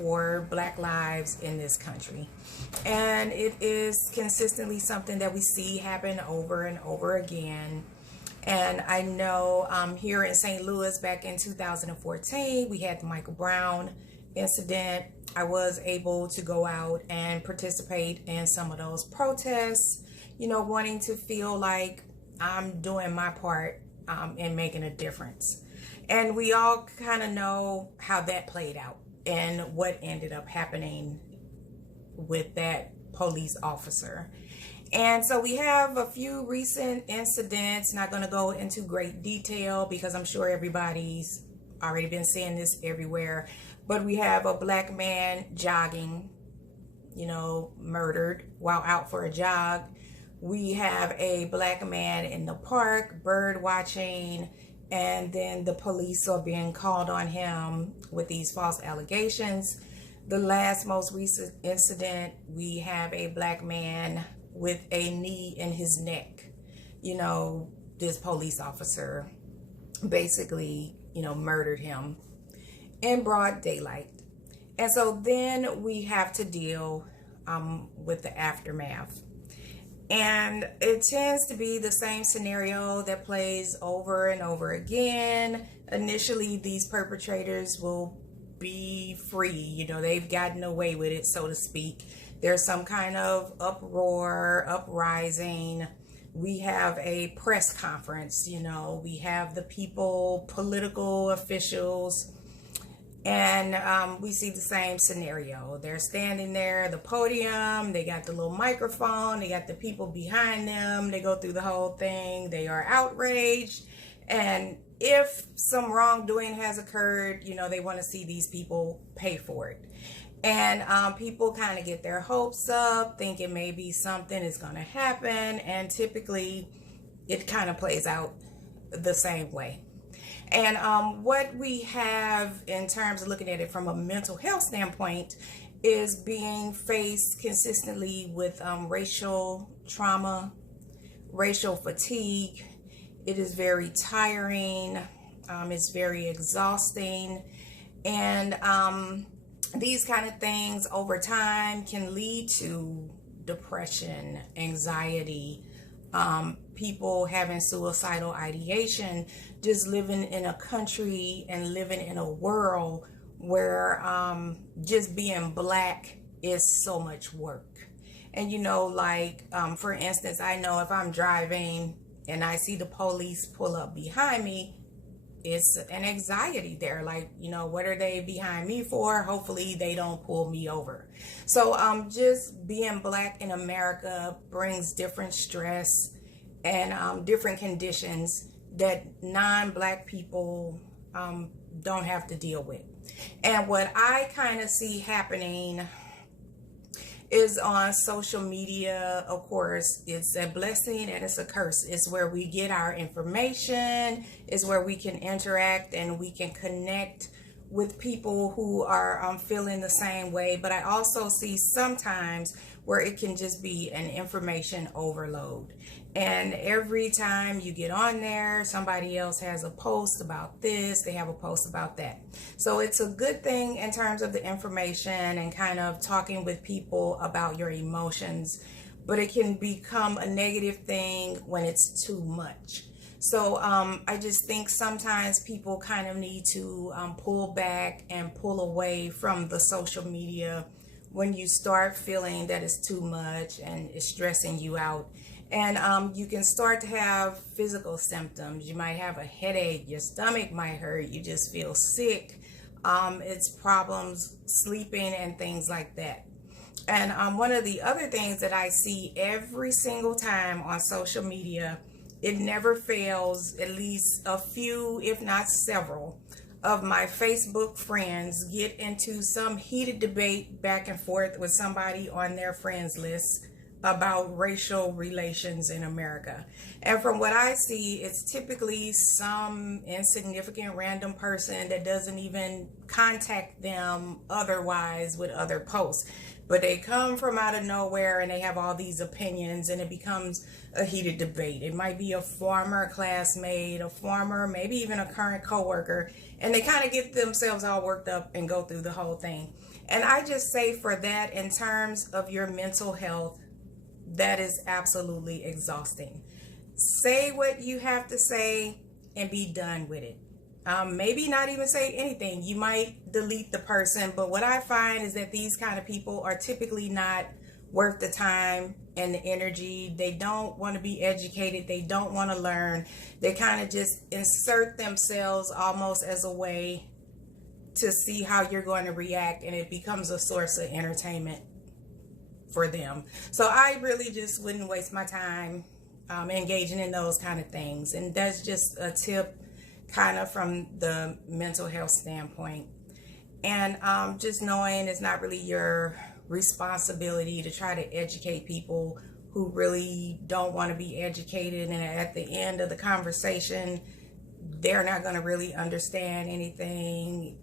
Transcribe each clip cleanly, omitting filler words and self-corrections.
for Black lives in this country. And it is consistently something that we see happen over and over again. And I know here in St. Louis back in 2014, we had the Michael Brown incident. I was able to go out and participate in some of those protests, you know, wanting to feel like I'm doing my part in making a difference. And we all kind of know how that played out and what ended up happening with that police officer. And so we have a few recent incidents. Not going to go into great detail because I'm sure everybody's already been seeing this everywhere. But we have a Black man jogging, you know, murdered while out for a jog. We have a Black man in the park bird watching, and then the police are being called on him with these false allegations. The last most recent incident, we have a Black man with a knee in his neck. You know, this police officer basically, you know, murdered him in broad daylight. And so then we have to deal with the aftermath. And it tends to be the same scenario that plays over and over again. Initially, these perpetrators will be free. You know, they've gotten away with it, so to speak. There's some kind of uproar, uprising. We have a press conference, you know, we have the people, political officials, and we see the same scenario. They're standing there at the podium, they got the little microphone, they got the people behind them, they go through the whole thing, they are outraged, and if some wrongdoing has occurred, you know, they want to see these people pay for it. And people kind of get their hopes up, thinking maybe something is going to happen, and typically it kind of plays out the same way. And what we have in terms of looking at it from a mental health standpoint is being faced consistently with racial trauma, racial fatigue. It is very tiring. It's very exhausting. And these kind of things over time can lead to depression, anxiety, people having suicidal ideation, just living in a country and living in a world where just being Black is so much work. And you know, like for instance, I know if I'm driving and I see the police pull up behind me, it's an anxiety there. Like, you know, what are they behind me for? Hopefully they don't pull me over. So just being Black in America brings different stress and different conditions that non-Black people don't have to deal with. And what I kind of see happening is on social media. Of course, it's a blessing and it's a curse. It's where we get our information, it's where we can interact and we can connect with people who are feeling the same way. But I also see sometimes where it can just be an information overload. And every time you get on there, somebody else has a post about this, they have a post about that. So it's a good thing in terms of the information and kind of talking with people about your emotions, but it can become a negative thing when it's too much. So I just think sometimes people kind of need to pull back and pull away from the social media when you start feeling that it's too much and it's stressing you out. And you can start to have physical symptoms. You might have a headache, your stomach might hurt, you just feel sick. It's problems sleeping and things like that. And one of the other things that I see every single time on social media, it never fails, at least a few, if not several, of my Facebook friends get into some heated debate back and forth with somebody on their friends list about racial relations in America. And from what I see, it's typically some insignificant random person that doesn't even contact them otherwise with other posts. But they come from out of nowhere and they have all these opinions and it becomes a heated debate. It might be a former classmate, a former, maybe even a current coworker, and they kind of get themselves all worked up and go through the whole thing. And I just say for that, in terms of your mental health, that is absolutely exhausting. Say what you have to say and be done with it. Maybe not even say anything. You might delete the person, but what I find is that these kind of people are typically not worth the time and the energy. They don't want to be educated. They don't want to learn. They kind of just insert themselves almost as a way to see how you're going to react, and it becomes a source of entertainment for them. So I really just wouldn't waste my time engaging in those kind of things. And that's just a tip kind of from the mental health standpoint. And just knowing it's not really your responsibility to try to educate people who really don't want to be educated, and at the end of the conversation they're not going to really understand anything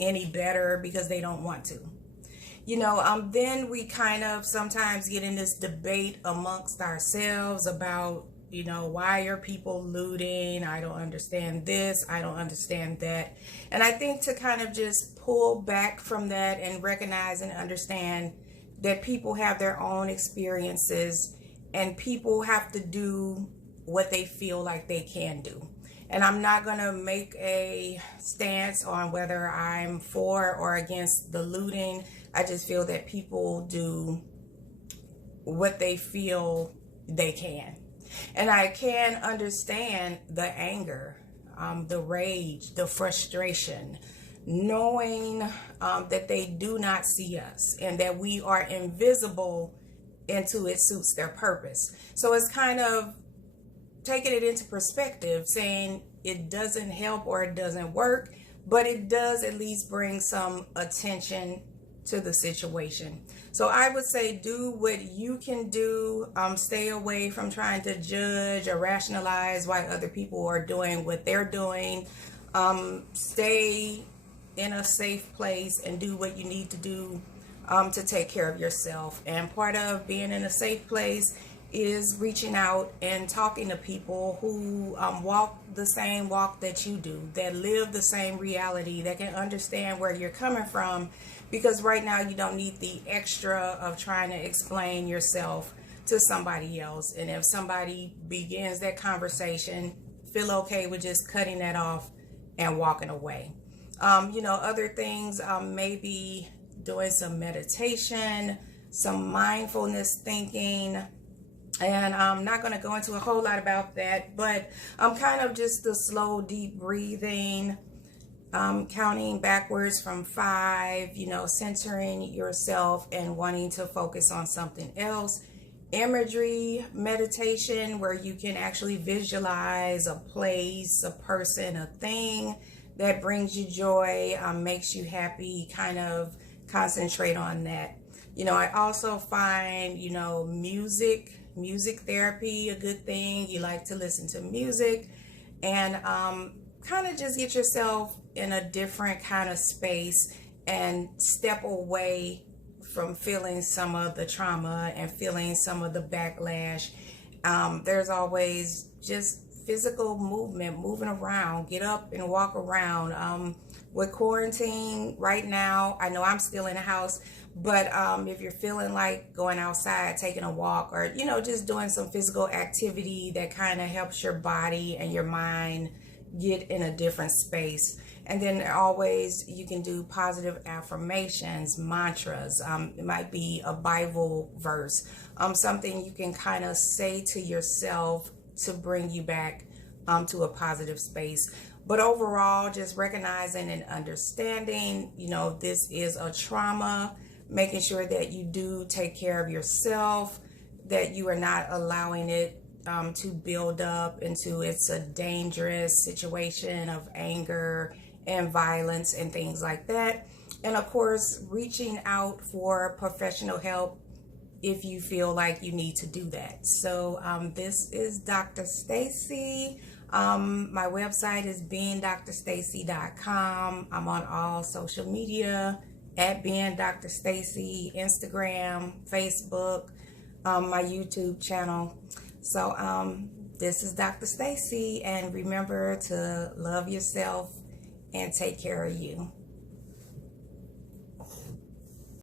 any better because they don't want to. Then we kind of sometimes get in this debate amongst ourselves about, why are people looting? I don't understand this. I don't understand that. And I think to kind of just pull back from that and recognize and understand that people have their own experiences and people have to do what they feel like they can do. And I'm not going to make a stance on whether I'm for or against the looting. I just feel that people do what they feel they can. And I can understand the anger, the rage, the frustration, knowing that they do not see us and that we are invisible until it suits their purpose. So it's kind of taking it into perspective, saying it doesn't help or it doesn't work, but it does at least bring some attention to the situation. So I would say do what you can do. Stay away from trying to judge or rationalize why other people are doing what they're doing. Stay in a safe place and do what you need to do to take care of yourself. And part of being in a safe place is reaching out and talking to people who walk the same walk that you do, that live the same reality, that can understand where you're coming from. Because right now you don't need the extra of trying to explain yourself to somebody else. And if somebody begins that conversation, feel okay with just cutting that off and walking away. Other things, maybe doing some meditation, some mindfulness thinking. And I'm not going to go into a whole lot about that, but I'm kind of just the slow, deep breathing, counting backwards from 5, centering yourself and wanting to focus on something else. Imagery meditation, where you can actually visualize a place, a person, a thing that brings you joy, makes you happy. Kind of concentrate on that. I also find, music therapy a good thing. You like to listen to music and kind of just get yourself in a different kind of space and step away from feeling some of the trauma and feeling some of the backlash. There's always just physical movement, moving around, get up and walk around. With quarantine right now, I know I'm still in the house, but if you're feeling like going outside, taking a walk, or just doing some physical activity that kind of helps your body and your mind get in a different space. And then always you can do positive affirmations, mantras. It might be a Bible verse, something you can kind of say to yourself to bring you back to a positive space. But overall, just recognizing and understanding, this is a trauma, making sure that you do take care of yourself, that you are not allowing it to build up into it's a dangerous situation of anger and violence and things like that. And of course, reaching out for professional help if you feel like you need to do that. So this is Dr. Stacy. My website is beingdrstacy.com. I'm on all social media at beingdrstacy, Instagram, Facebook, my YouTube channel. So this is Dr. Stacy, and remember to love yourself and take care of you.